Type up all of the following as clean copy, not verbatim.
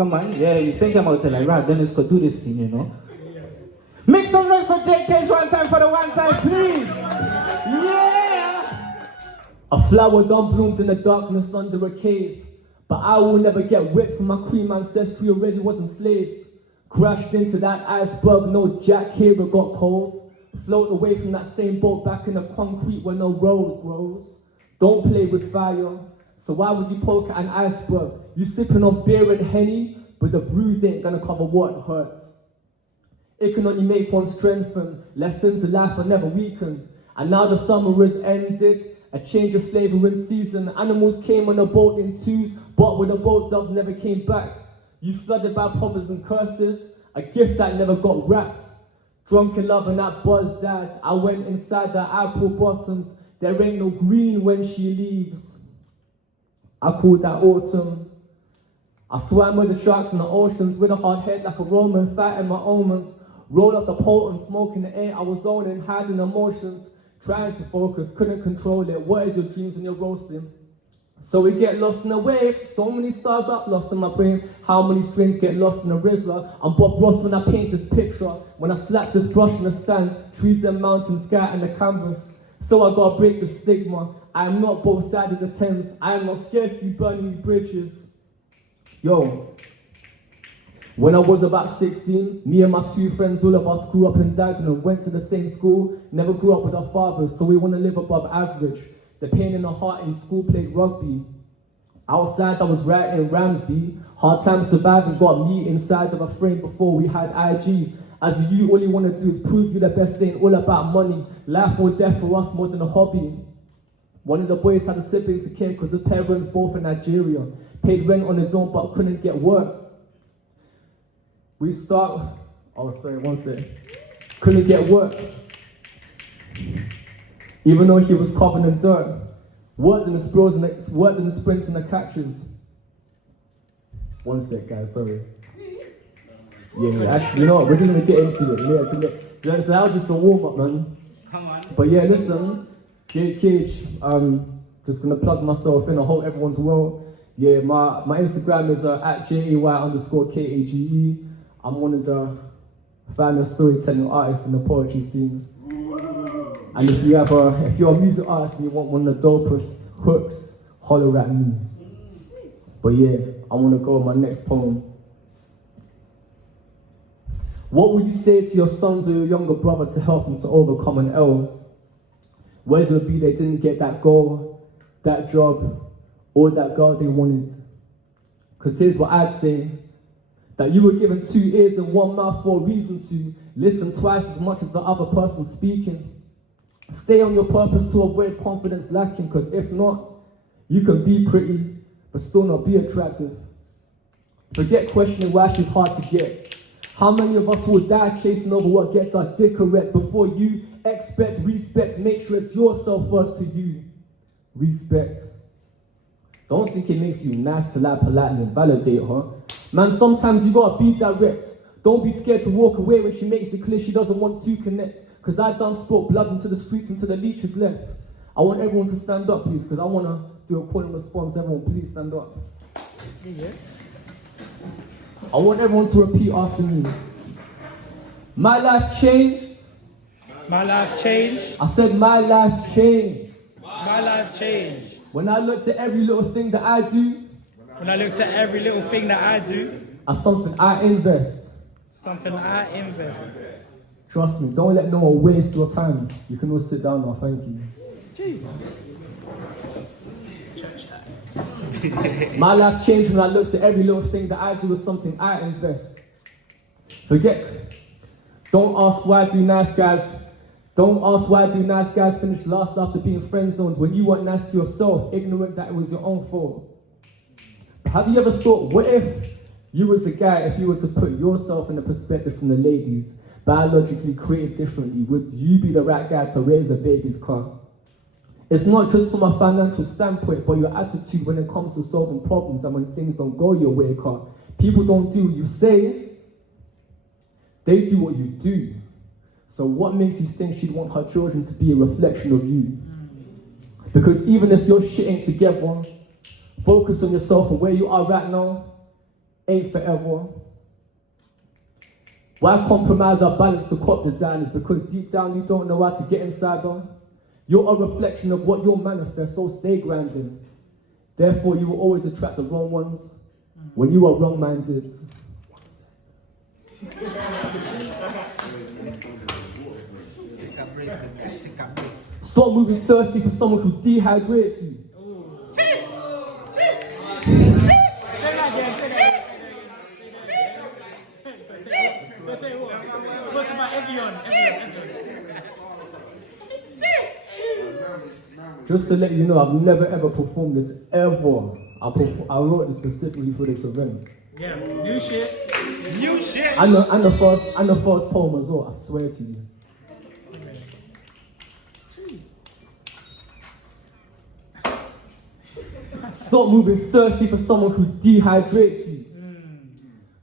Come on, yeah, you think about it like, right, Dennis could do this thing, you know. Make some noise for JK one time for the one time, please. Yeah. A flower done bloomed in the darkness under a cave, but I will never get wet from my cream ancestry already was enslaved. Crashed into that iceberg, no Jack here but got cold. Float away from that same boat back in the concrete where no rose grows. Don't play with fire, so why would you poke at an iceberg? You sipping on beer and Henny, but the bruise ain't gonna cover what hurts. It can only make one strengthen, lessons in life are never weakened. And now the summer is ended, a change of flavour in season. Animals came on a boat in twos, but with the boat dogs never came back. You flooded by problems and curses, a gift that never got wrapped. Drunk in love and that buzz died. I went inside the apple bottoms. There ain't no green when she leaves. I called that autumn. I swam with the sharks in the oceans with a hard head like a Roman, fighting my omens. Roll up the potent smoke in the air. I was zoning, hiding emotions, trying to focus, couldn't control it. What is your dreams when you're roasting? So we get lost in the wave, so many stars up lost in my brain. How many strings get lost in the Rizzler? I'm Bob Ross when I paint this picture. When I slap this brush in the stand, trees and mountains, sky and the canvas. So I gotta break the stigma. I am not both sides of the Thames. I am not scared to burn any bridges. Yo, when I was about 16, me and my two friends, all of us grew up in Dagenham, went to the same school, never grew up with our fathers, so we want to live above average. The pain in the heart in school played rugby. Outside I was writing Ramsby. Hard time surviving got me inside of a frame before we had IG. As a youth, all you want to do is prove you the best, ain't all about money. Life or death for us more than a hobby. One of the boys had a sibling to care because his parents both in Nigeria. Paid rent on his own but couldn't get work. We start, oh sorry, one sec. Couldn't get work. Even though he was covered in dirt. Worked in the sprints and the catches. One sec, guys, sorry. Yeah, actually, you know what, we're gonna get into it. Yeah, so that was just a warm-up, man. Come on. But yeah, listen, Kage, just gonna plug myself in. I hope everyone's well. Yeah, my Instagram is at JAY_KAGE. I'm one of the finest storytelling artists in the poetry scene. And if you're a music artist and you want one of the dopest hooks, holler at me. But yeah, I want to go with my next poem. What would you say to your sons or your younger brother to help them to overcome an L? Whether it be they didn't get that goal, that job, or that girl they wanted. Because here's what I'd say. That you were given 2 ears and 1 mouth for a reason to listen twice as much as the other person speaking. Stay on your purpose to avoid confidence lacking, because if not, you can be pretty, but still not be attractive. Forget questioning why she's hard to get. How many of us will die chasing over what gets our dick erect? Before you expect respect, make sure it's yourself first to you. Respect. Don't think it makes you nice to lie politely and validate her. Man, sometimes you gotta be direct. Don't be scared to walk away when she makes it clear she doesn't want to connect. Cause I done spoke blood into the streets until the leeches left. I want everyone to stand up, please, because I want to do a call and response. Everyone, please stand up. Yeah. I want everyone to repeat after me. My life changed. My life changed. I said my life changed. My life changed. When I looked at every little thing that I do. When I looked at every little thing that I do. As something I invest. Something I invest. Trust me, don't let no one waste your time. You can all sit down now, thank you. Jeez. Church time. My life changed when I looked at every little thing that I do as something I invest. Forget. Don't ask why do nice guys finish last after being friend zoned when you weren't nice to yourself, ignorant that it was your own fault. Have you ever thought, what if you was the guy, if you were to put yourself in the perspective from the ladies, biologically created differently, would you be the right guy to raise a baby's car? It's not just from a financial standpoint, but your attitude when it comes to solving problems and when things don't go your way, car. People don't do what you say, they do what you do. So what makes you think she'd want her children to be a reflection of you? Because even if your shit ain't together, focus on yourself and where you are right now, ain't forever. Why compromise our balance to cop designers? Because deep down you don't know how to get inside her. You're a reflection of what you'll manifest, so stay grounded. Therefore, you will always attract the wrong ones when you are wrong-minded. Stop moving thirsty for someone who dehydrates you. Say that again. Let's say what? Supposed to be Evian. Just to let you know, I've never ever performed this ever. I wrote this specifically for this event. Yeah, new shit. And the first poem as well, I swear to you. Stop moving thirsty for someone who dehydrates you.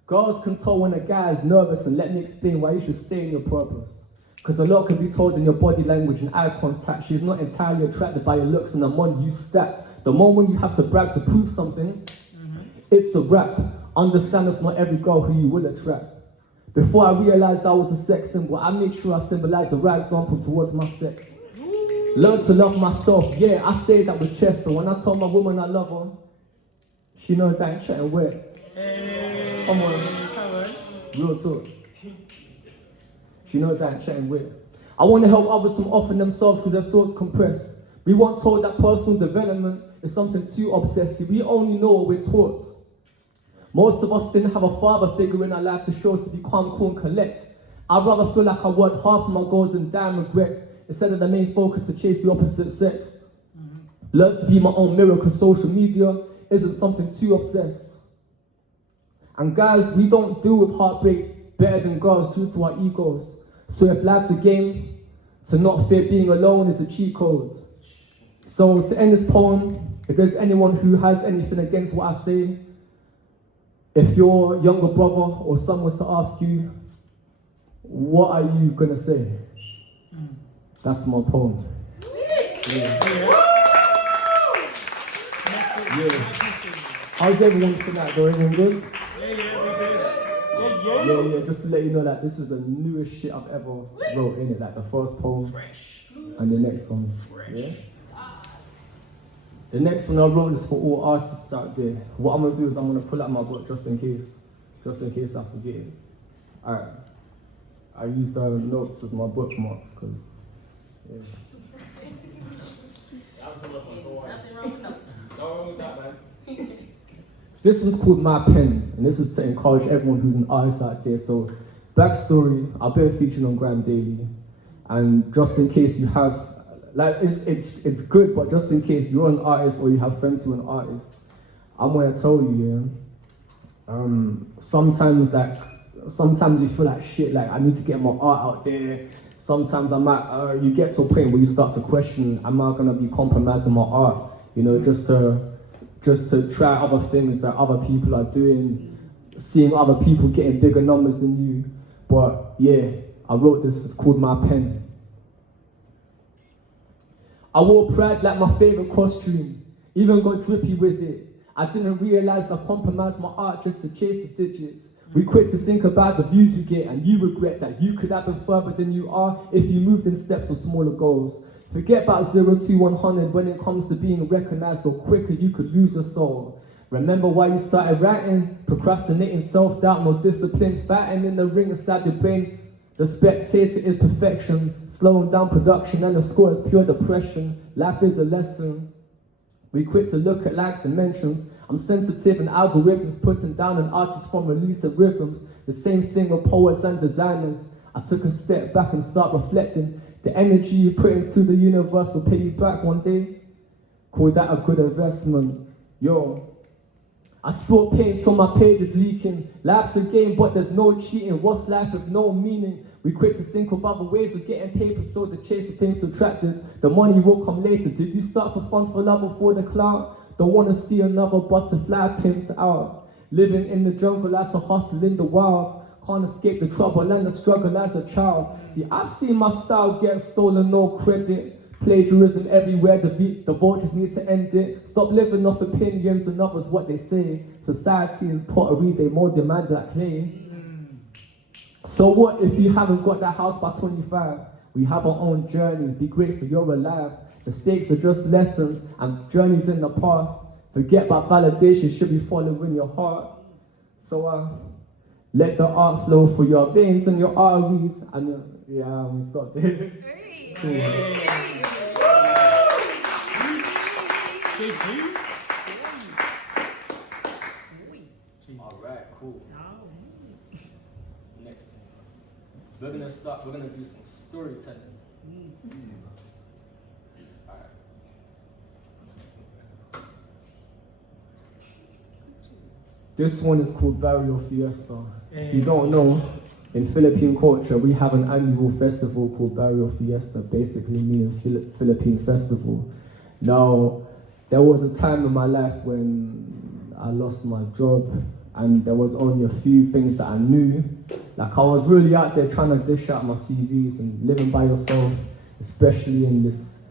Girls can tell when a guy is nervous, and let me explain why you should stay in your purpose. Because a lot can be told in your body language and eye contact. She's not entirely attracted by your looks and the money you stacked. The moment you have to brag to prove something, it's a wrap. Understand it's not every girl who you will attract. Before I realized I was a sex symbol, I made sure I symbolized the right example towards my sex. Learn to love myself, yeah, I say that with chest. So when I tell my woman I love her, she knows I ain't chatting wet. Come on, real talk. She knows I ain't chatting with. I want to help others from offering themselves because their thoughts compressed. We weren't told that personal development is something too obsessive. We only know what we're taught. Most of us didn't have a father figure in our life to show us to be calm, cool, and collect. I'd rather feel like I worked hard for my goals than die in regret, instead of the main focus to chase the opposite sex. Learn to be my own mirror because social media isn't something too obsessed. And guys, we don't deal with heartbreak better than girls due to our egos. So if life's a game, to not fear being alone is a cheat code. So to end this poem, if there's anyone who has anything against what I say, if your younger brother or son was to ask you, what are you gonna say? That's my poem. Yeah. How's everyone tonight? Though, everyone good? Yeah, just to let you know that this is the newest shit I've ever wrote in it, like the first poem and the next one. Yeah? The next one I wrote is for all artists out there. What I'm gonna do is I'm gonna pull out my book just in case I forget it. Alright. I use the notes as my bookmarks because yeah. Nothing wrong with notes. Nothing wrong with that, man. This one's called My Pen, and this is to encourage everyone who's an artist out there. So, backstory, I've been featured on Gram Daily, and just in case you have, like, it's good, but just in case you're an artist or you have friends who are an artist, I'm gonna tell you, sometimes you feel like shit, like I need to get my art out there. Sometimes you get to a point where you start to question, am I gonna be compromising my art? You know, just to try other things that other people are doing, seeing other people getting bigger numbers than you. But yeah, I wrote this, it's called My Pen. I wore pride like my favorite costume, even got drippy with it. I didn't realize I compromised my art just to chase the digits. We quick to think about the views you get, and you regret that you could have been further than you are if you moved in steps of smaller goals. Forget about 0 to 100 when it comes to being recognized, or quicker you could lose your soul. Remember why you started writing? Procrastinating, self-doubt, no discipline, fighting in the ring inside your brain. The spectator is perfection, slowing down production, and the score is pure depression. Life is a lesson. We quit to look at likes and mentions. I'm sensitive and algorithms, putting down an artist from release of rhythms. The same thing with poets and designers. I took a step back and start reflecting. The energy you put into the universe will pay you back one day. Call that a good investment. Yo, I spill paint till my page is leaking. Life's a game, but there's no cheating. What's life with no meaning? We quit to think of other ways of getting paper, so the chase of fame subtracted. The money will come later. Did you start for fun, for love, or for the clout? Don't want to see another butterfly pimped out. Living in the jungle, like to hustle in the wild. Can't escape the trouble and the struggle as a child. See, I've seen my style get stolen, no credit. Plagiarism everywhere, the vultures need to end it. Stop living off opinions and others what they say. Society is pottery, they mold your mind like clay. So what if you haven't got that house by 25? We have our own journeys, be grateful you're alive. Mistakes are just lessons and journeys in the past. Forget about validation, should be following your heart. So let the art flow for your veins and your arteries. And we stop there. Alright, cool. Next, we're gonna do some storytelling. Alright. This one is called Barrio Fiesta. If you don't know, in Philippine culture, we have an annual festival called Barrio Fiesta, basically meaning Philippine festival. Now, there was a time in my life when I lost my job and there was only a few things that I knew. Like I was really out there trying to dish out my CVs and living by yourself, especially in this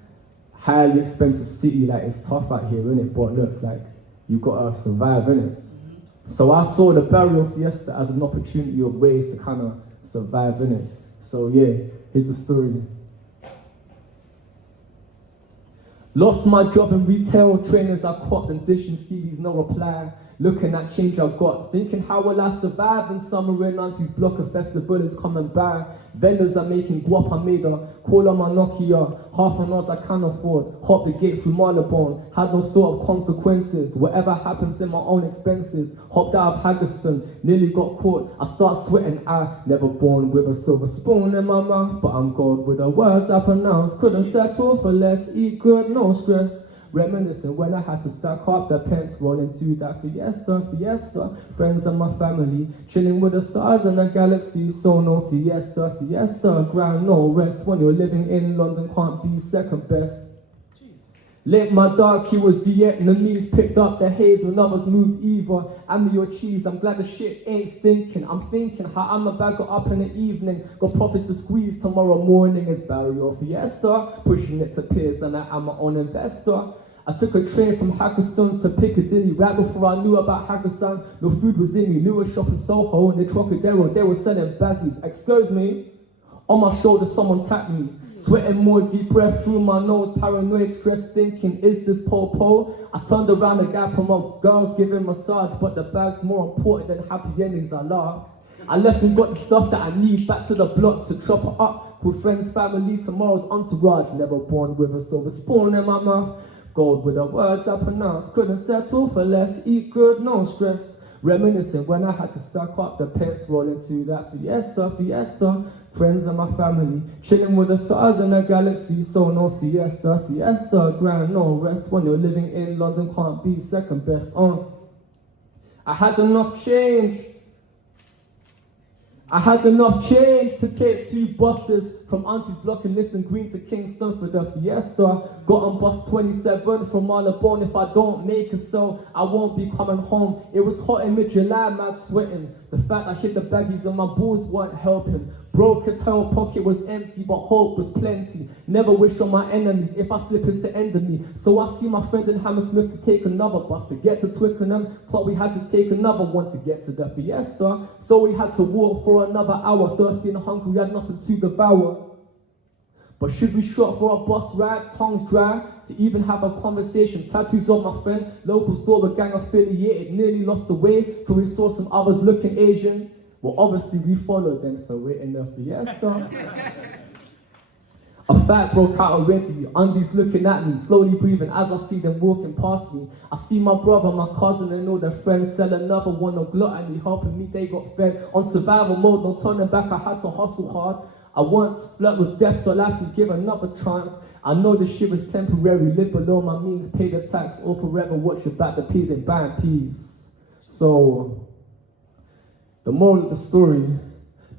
highly expensive city. Like it's tough out here, innit? But look, like you gotta survive, innit? So I saw the Barrio Fiesta as an opportunity of ways to kind of survive, innit? So yeah, here's the story. Lost my job in retail, trainers I caught and dishing CVs, no reply. Looking at change I got, thinking how will I survive in summer in auntie's block, a festival is coming by. Vendors are making guap, I made a call on my Nokia, half an hour I can afford. Hop the gate through Marylebone, had no thought of consequences. Whatever happens in my own expenses. Hopped out of Haggerston, nearly got caught. I start sweating, I never born with a silver spoon in my mouth, but I'm gold with the words I pronounce. Couldn't settle for less, eat good, no stress. Reminiscing when I had to stack up the pence, roll into that fiesta. Friends and my family, chilling with the stars in the galaxy. So no siesta, grind, no rest. When you're living in London, can't be second best. Late my darkie was Vietnamese, picked up the haze when others moved either. And your cheese, I'm glad the shit ain't stinking. I'm thinking how I'ma bag it up in the evening. Got profits to squeeze tomorrow morning is Barrio Fiesta. Pushing it to peers and I am my own investor. I took a train from Haggerston to Piccadilly. Right before I knew about Haggerston, no food was in me. Knew a shop in Soho and the Trocadero, they were selling baggies. Excuse me? On my shoulder someone tapped me. Sweating more, deep breath through my nose. Paranoid, stressed, thinking, is this po-po? I turned around, the guy promote girls giving massage. But the bag's more important than happy endings, I laugh. I left and got the stuff that I need. Back to the block to chop it up. With friends, family, tomorrow's entourage. Never born with a silver spoon in my mouth. Gold with the words I pronounce. Couldn't settle for less, eat good, no stress. Reminiscing when I had to stack up the pence, roll into that fiesta. Friends and my family, chilling with the stars in the galaxy. So no siesta, grind, no rest. When you're living in London, can't be second best. I had enough change to take 2 buses from Auntie's block in Lisson Green to Kingston for the fiesta. Got on bus 27 from Marylebone. If I don't make a sale, I won't be coming home. It was hot in mid-July, mad sweating. The fact I hit the baggies and my balls weren't helping. Broke as hell, pocket was empty, but hope was plenty. Never wish on my enemies, if I slip it's the end of me. So I see my friend in Hammersmith to take another bus to get to Twickenham. Thought we had to take another one to get to the fiesta. So we had to walk for another hour, thirsty and hungry, had nothing to devour. But should we shop for a bus ride, tongues dry, to even have a conversation? Tattoos on my friend, local store were gang affiliated, nearly lost the way till we saw some others looking Asian. Well, obviously we followed them, so we're in the fiesta. A fight broke out already, undies looking at me, slowly breathing as I see them walking past me. I see my brother, my cousin and all their friends sell another one, no gluttony, helping me, they got fed. On survival mode, no turning back, I had to hustle hard. I once flirt with death so life can give another chance. I know this shit was temporary, live below my means, pay the tax, or forever watch your back, the peas and buying peas. So, the moral of the story,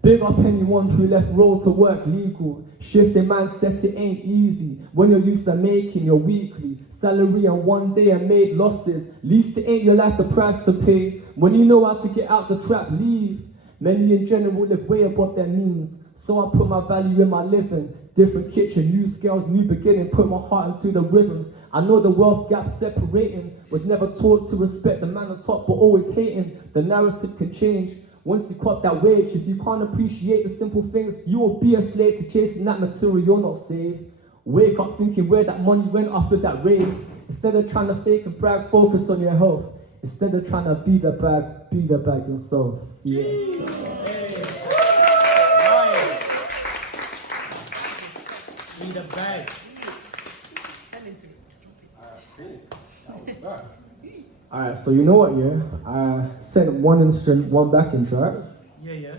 big up anyone who left road to work legal. Shifting mindset, it ain't easy. When you're used to making your weekly salary and one day and made losses, least it ain't your life the price to pay. When you know how to get out the trap, leave. Many in general live way above their means. So I put my value in my living. Different kitchen, new scales, new beginning, put my heart into the rhythms. I know the wealth gap separating, was never taught to respect the man on top, but always hating. The narrative can change once you caught that wage. If you can't appreciate the simple things, you will be a slave to chasing that material, you're not saved. Wake up thinking where that money went after that rave. Instead of trying to fake and brag, focus on your health. Instead of trying to be the bag yourself. Yes. Be the bag. Alright, so you know what, yeah? I sent one instrument, one backing track. Yeah.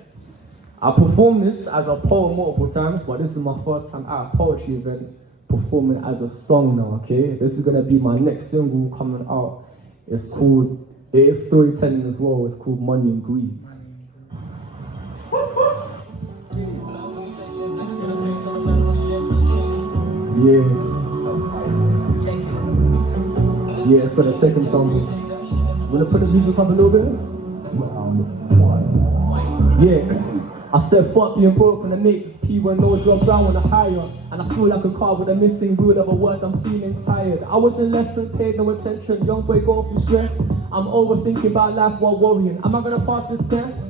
I performed this as a poem multiple times, but this is my first time at a poetry event performing as a song now, okay? This is gonna be my next single coming out. It is storytelling as well. It's called Money and Greed. Yeah, it's gonna take him some. Wanna put the music up a little bit? Yeah. I said fuck being broke when I make this P when no job down when I hire. And I feel like a car with a missing wheel of a word, I'm feeling tired. I was in lesson, paid no attention, young boy going through stress. I'm overthinking about life while worrying, am I gonna pass this test?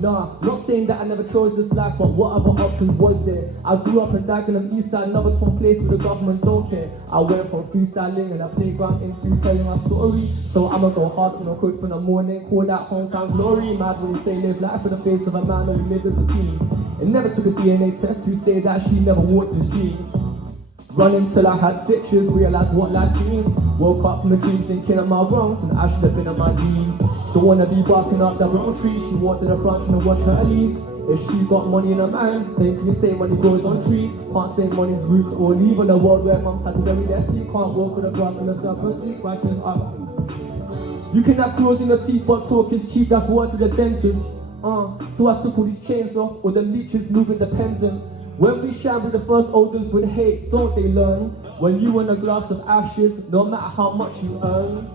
Nah, not saying that I never chose this life, but what other options was there? I grew up in Dagenham East Side, another torn place where the government don't care. I went from freestyling and a playground into telling my story. So I'ma go hard from the cook from the morning, call that hometown glory. Mad when you say live life in the face of a man who lived as a team. It never took a DNA test to say that she never walked his dreams. Running till I had stitches, realized what life seemed. Woke up from the dream thinking of my wrongs, and I should have been on my dream. Don't wanna be barking up that wrong tree. She walked in a branch and I watched her leave. If she got money in her mind, then can you say money grows on trees? Can't say money's roots or leave in a world where mums had to bury their seed. Can't walk with a grass in the serpent seat, wiping up. You can have claws in your teeth, but talk is cheap, that's word to the dentist. So I took all these chains off, all them leeches move independent. When we shine with the first odors with hate, don't they learn? When you in a glass of ashes, no matter how much you earn.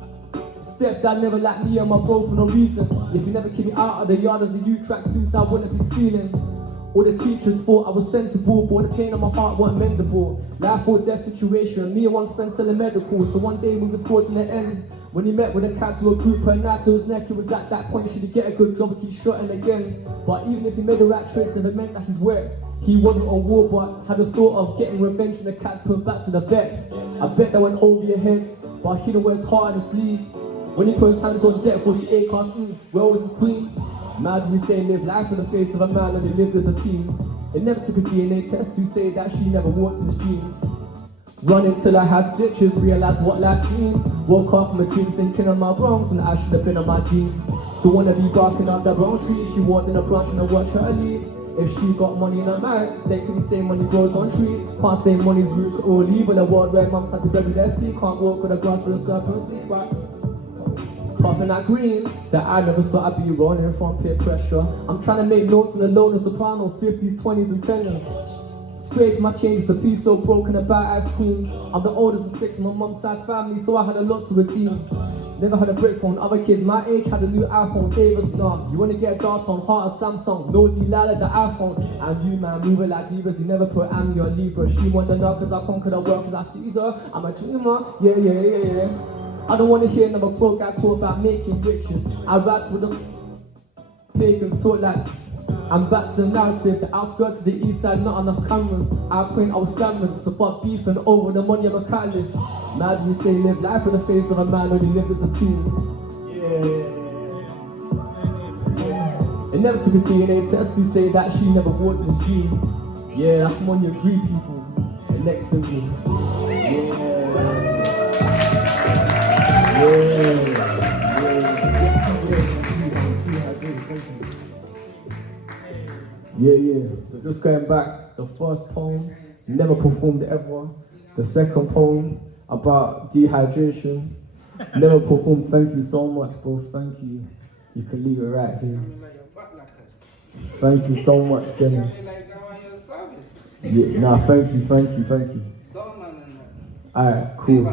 Stepdad never liked me and my bro for no reason. If you never kicked me out of the yard as a youth track suits, I wouldn't be stealing. All the teachers thought I was sensible, but the pain in my heart wasn't mendable. Life or death situation, me and one friend selling medical. So one day we were sports in the ends. When he met with a cat to a group per night to his neck, it was at that point should he get a good job and keep shooting again. But even if he made the right choice, never meant that he's wet. He wasn't on war, but had a thought of getting revenge when the cats put back to the vet. I bet that went over your head, but he didn't wear his heart on his sleeve. When he put his hands on deck, 48 cars, where was his queen? Mad we say live life in the face of a man and they lived as a team. It never took a DNA test to say that she never walked his dreams. Running till I had stitches, realized what life seemed. Woke up from a dream thinking of my wrongs and I should have been on my dream. Don't wanna be barking up that wrong tree. She walked in a branch and I watched her leave. If she got money in her mind, then can you say money grows on trees? Can't say money's roots or leave in a world where mums had to bury their seed. Can't walk with a grass for a serpent seat, right? Puffing that green, that I never thought I'd be running from peer pressure. I'm trying to make notes in the low and sopranos, 50s, 20s and 10s. Scraped my changes, a piece so broken about ice cream. I'm the oldest of 6 in my mum's side family, so I had a lot to redeem. Never had a break phone, other kids my age had a new iPhone, favors nah. You wanna get dark on heart of Samsung, no Delilah the iPhone. And you man, moving like divas, you never put Annie on Libra. She want the knock cause I conquered the world cause I seize her. I'm a dreamer, yeah. I don't wanna hear another broke guy talk about making riches. I rap with the pagans, talk like I'm back to the narrative, the outskirts of the east side, not enough cameras. I point I was stammering, so fuck beefing over the money of a catalyst. Mad we say live life in the face of a man only lived as a team. Yeah. It never took a DNA test to say that she never wore his jeans. Yeah, that's money and greed people. The next simple. Yeah. So just going back, the first poem, never performed ever. The second poem about dehydration, never performed. Thank you so much, bro. Thank you. You can leave it right here. Thank you so much, Dennis. Yeah, nah, thank you. Alright, cool.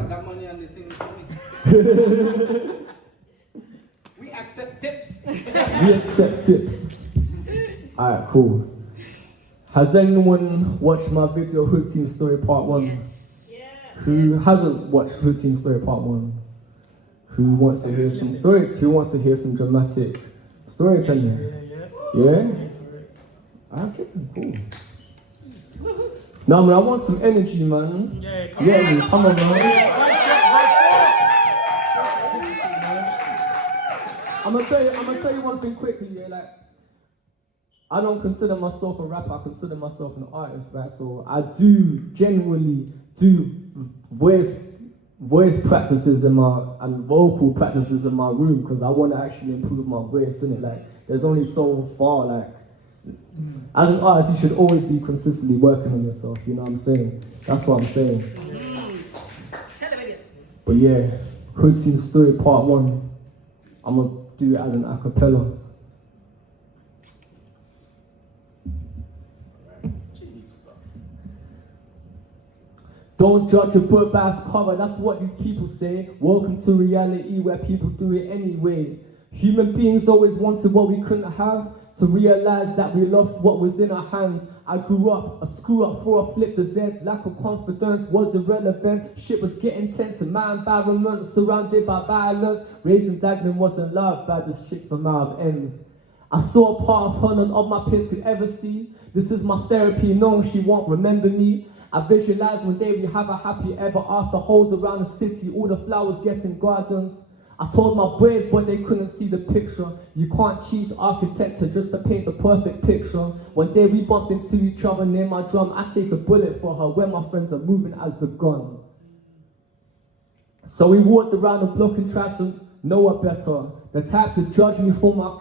We accept tips. We accept tips. Alright, cool. Has anyone watched my video Hood Team Story Part 1? Yes. Who hasn't watched Hood Team Story Part 1? Who wants to hear some story? Who wants to hear some dramatic storytelling? Yeah? Okay, cool. No, man, I want some energy, man. Yeah, come on, man. I'm gonna tell you one thing quickly, yeah, like, I don't consider myself a rapper, I consider myself an artist, right? So I do genuinely do voice practices and vocal practices in my room because I want to actually improve my voice, innit? Like, there's only so far, like, as an artist, you should always be consistently working on yourself, you know what I'm saying? That's what I'm saying. But yeah, Hood Team Story Part 1, I'm gonna do it as an acapella. Don't judge a book by its cover, that's what these people say. Welcome to reality where people do it anyway. Human beings always wanted what we couldn't have, to realize that we lost what was in our hands. I grew up, a screw up for a flip the Z. Lack of confidence was irrelevant. Shit was getting tense in my environment, surrounded by violence. Raising Dagenham wasn't loved by this chick from out of ends. I saw a part of her none of my peers could ever see. This is my therapy, knowing she won't remember me. I visualize one day we have a happy ever after. Holes around the city, all the flowers getting gardens. I told my boys, but they couldn't see the picture. You can't cheat architecture just to paint the perfect picture. One day we bumped into each other near my drum. I take a bullet for her where my friends are moving as the gun. So we walked around the block and tried to know her better. The type to judge me for my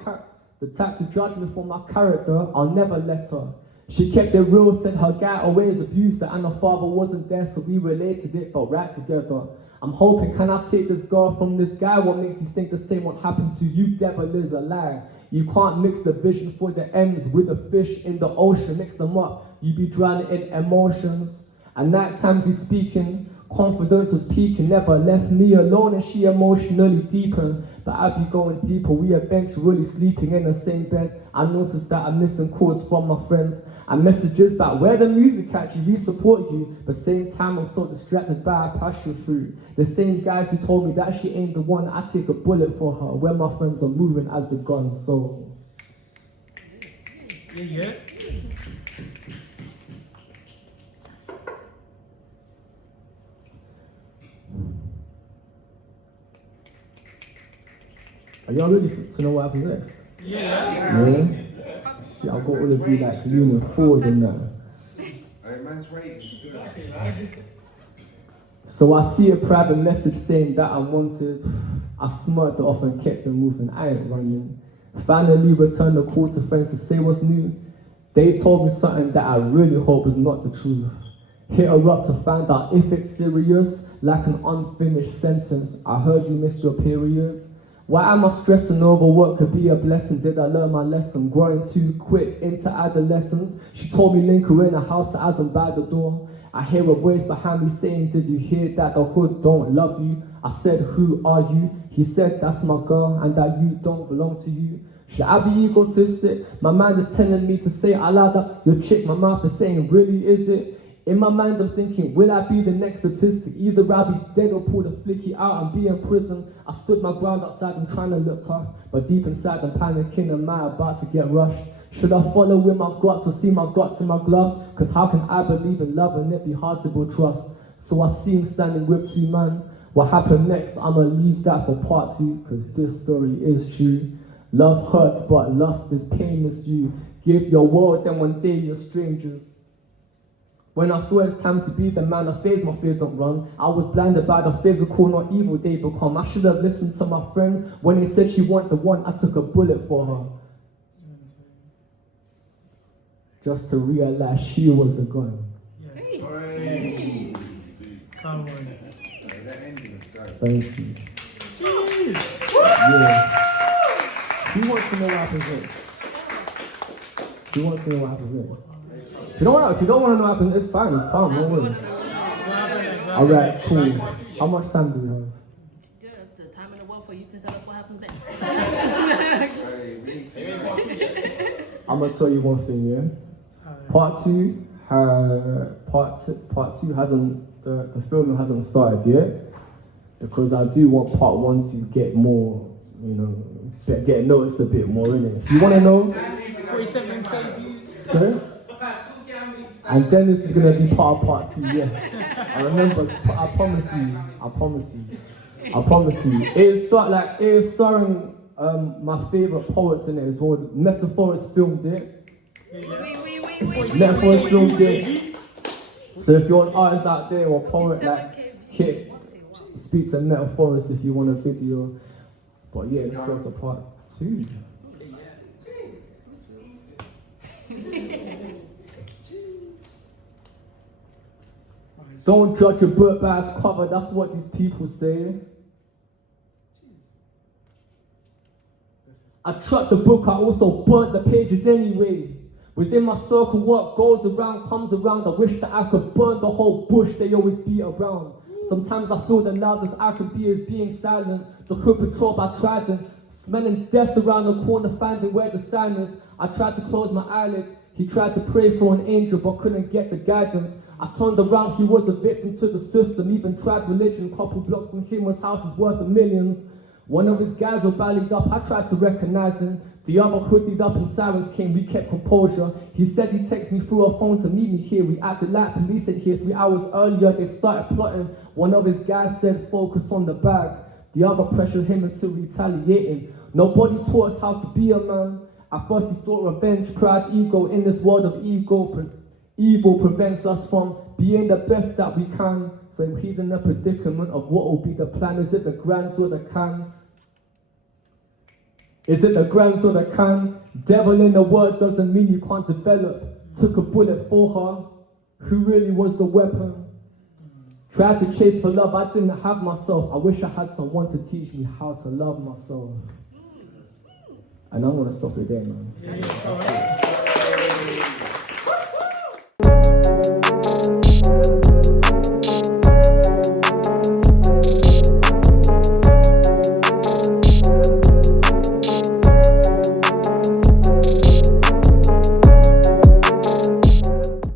character, I'll never let her. She kept it real, said her guy always abused her and her father wasn't there, so we related, it felt right together. I'm hoping, can I take this girl from this guy? What makes you think the same won't happen to you? Devil is a lie. You can't mix the vision for the M's with the fish in the ocean. Mix them up, you be drowning in emotions. At night times you speaking, confidence was peaking. Never left me alone and she emotionally deepened. But I'd be going deeper, we eventually sleeping in the same bed. I noticed that I'm missing calls from my friends and messages about where the music at you, we support you. But same time I'm so distracted by a passion fruit. The same guys who told me that she ain't the one, I take a bullet for her where my friends are moving as the gun, so. Yeah. Are y'all ready to know what happens next? Yeah? Shit, I've got all of you like leaning forward and that. So I see a private message saying that I'm wanted. I smirked it off and kept it moving. I ain't running. Finally returned the call to friends to say what's new. They told me something that I really hope is not the truth. Hit her up to find out if it's serious, like an unfinished sentence. I heard you missed your period. Why am I stressing over what could be a blessing? Did I learn my lesson? Growing too quick into adolescence. She told me link her in a house as I'm by the door. I hear a voice behind me saying, did you hear that the hood don't love you? I said, who are you? He said, that's my girl and that you don't belong to you. Should I be egotistic? My mind is telling me to say out loud that your chick, my mouth is saying, really is it? In my mind I'm thinking, will I be the next statistic? Either I'll be dead or pull the flicky out and be in prison. I stood my ground outside and trying to look tough, but deep inside I'm panicking, am I about to get rushed? Should I follow with my guts or see my guts in my gloves? Cause how can I believe in love and it be hard to build trust? So I see him standing with two men. What happened next, I'ma leave that for part 2, cause this story is true. Love hurts but lust is painless, you give your world then one day you're strangers. When I thought it's time to be the man, my fears don't run. I was blinded by the physical, not evil they become. I should have listened to my friends when they said she wasn't the one. I took a bullet for her. Just to realize she was the gun. Hey. Come on. Thank you. Yeah. Who wants to know what happens next? Who wants to know what happens next? If you don't want to know what happens, it's fine, it's calm, no worries. Alright, cool. How much time do we have? The time in the world for you to tell us what happens next. I'm gonna tell you one thing, yeah? Part two hasn't, the filming hasn't started yet, because I do want part one to get more, you know, get noticed a bit more, innit? If you want to know, 47K views. sorry? And Dennis is gonna be part of part two, yes. I remember, I promise you. It is starring my favorite poets in it as well. Metaphorest filmed it. Metaphorest filmed it. So if you're an artist out there or poet, like, speak to Metaphorest if you want a video. But yeah, let's go to part two. Don't judge a book by its cover, that's what these people say. I chucked the book, I also burnt the pages anyway. Within my circle, what goes around comes around. I wish that I could burn the whole bush they always beat around. Sometimes I feel the loudest I could be is being silent. The hood patrol by Trident, smelling death around the corner, finding where the sign is. I tried to close my eyelids. He tried to pray for an angel but couldn't get the guidance. I turned around, he was a victim to the system. Even tried religion, couple blocks from him, his house is worth millions. One of his guys were rallied up, I tried to recognize him. The other hoodied up and sirens came, we kept composure. He said he'd text me through our phone to meet me here. We acted like police had here 3 hours earlier, they started plotting. One of his guys said focus on the bag. The other pressured him into retaliating. Nobody taught us how to be a man. At first he thought revenge, pride, ego. In this world of evil prevents us from being the best that we can. So he's in a predicament of what will be the plan. Is it the grands or the can? Is it the grands or the can? Devil in the word doesn't mean you can't develop. Took a bullet for her. Who really was the weapon? Tried to chase for love, I didn't have myself. I wish I had someone to teach me how to love myself. And I'm gonna stop it there, man.